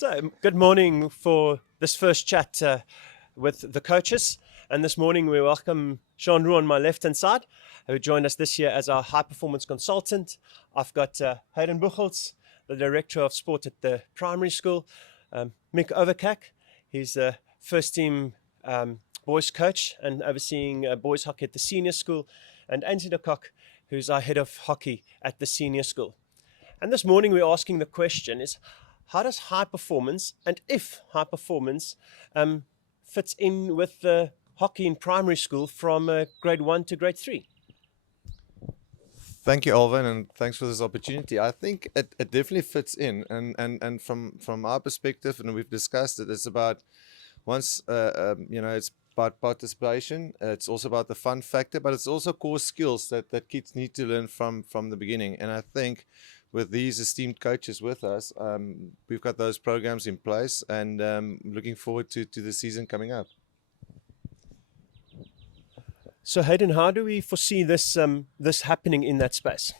So, good morning for this first chat with the coaches. And this morning we welcome Sean Roux on my left-hand side, who joined us this year as our high-performance consultant. I've got Hayden Buchholz, the Director of Sport at the primary school. Mick Overkak, he's the first-team boys coach and overseeing boys hockey at the senior school. And Ainsley de Kock, who's our head of hockey at the senior school. And this morning we're asking the question is, how does high performance, and if high performance, fits in with the hockey in primary school from grade 1 to grade 3? Thank you, Alvin, and thanks for this opportunity. I think it definitely fits in, and from our perspective, and we've discussed it, it's about once it's about participation. It's also about the fun factor, but it's also core skills that kids need to learn from the beginning. And I think with these esteemed coaches with us, we've got those programs in place, and looking forward to the season coming up. So Hayden, how do we foresee this happening in that space?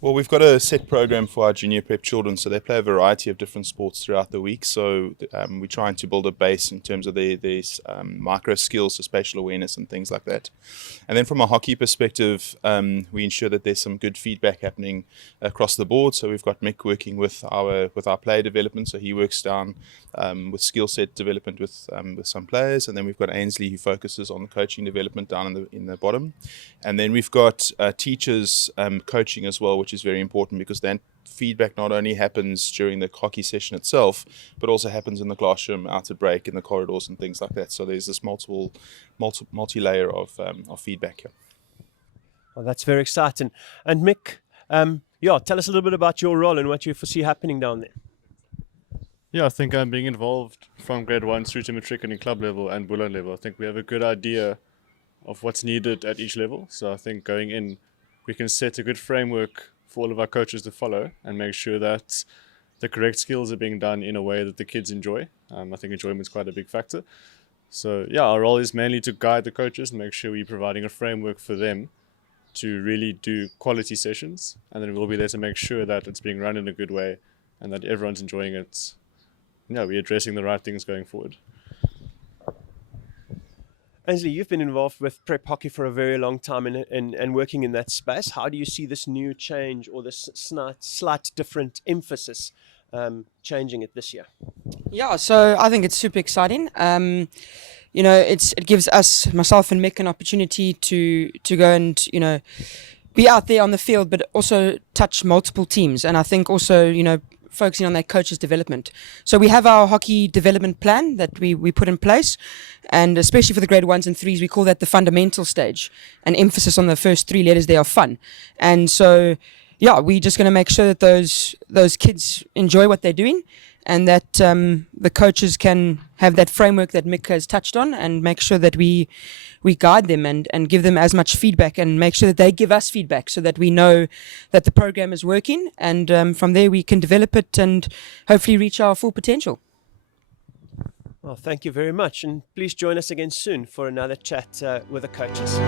Well, we've got a set program for our junior prep children, so they play a variety of different sports throughout the week. So we're trying to build a base in terms of their micro skills, so spatial awareness and things like that. And then from a hockey perspective, we ensure that there's some good feedback happening across the board. So we've got Mick working with our player development, so he works down with skill set development with some players, and then we've got Ainsley who focuses on coaching development down in the bottom, and then we've got teachers coaching as well, which is very important because then feedback not only happens during the hockey session itself, but also happens in the classroom, out at break, in the corridors and things like that. So there's this multi-layer of feedback here. Well, that's very exciting. And Mick, tell us a little bit about your role and what you foresee happening down there. Yeah, I think I'm being involved from grade 1 through to matric and in club level and Bullen level. I think we have a good idea of what's needed at each level. So I think going in, we can set a good framework for all of our coaches to follow and make sure that the correct skills are being done in a way that the kids enjoy. I think enjoyment is quite a big factor. So yeah, our role is mainly to guide the coaches and make sure we're providing a framework for them to really do quality sessions. And then we'll be there to make sure that it's being run in a good way and that everyone's enjoying it. Yeah, we're addressing the right things going forward. Ainsley, you've been involved with prep hockey for a very long time and working in that space. How do you see this new change or this slight different emphasis changing it this year? Yeah, so I think it's super exciting. It gives us, myself and Mick, an opportunity to go and, be out there on the field, but also touch multiple teams. And I think also, focusing on that coach's development. So we have our hockey development plan that we put in place, and especially for the grade 1s and 3s, we call that the fundamental stage, an emphasis on the first 3 letters there of fun. And so, yeah, we're just going to make sure that those kids enjoy what they're doing, and that the coaches can have that framework that Mick has touched on, and make sure that we guide them and give them as much feedback, and make sure that they give us feedback so that we know that the program is working, and from there we can develop it and hopefully reach our full potential. Well, thank you very much, and please join us again soon for another chat with the coaches.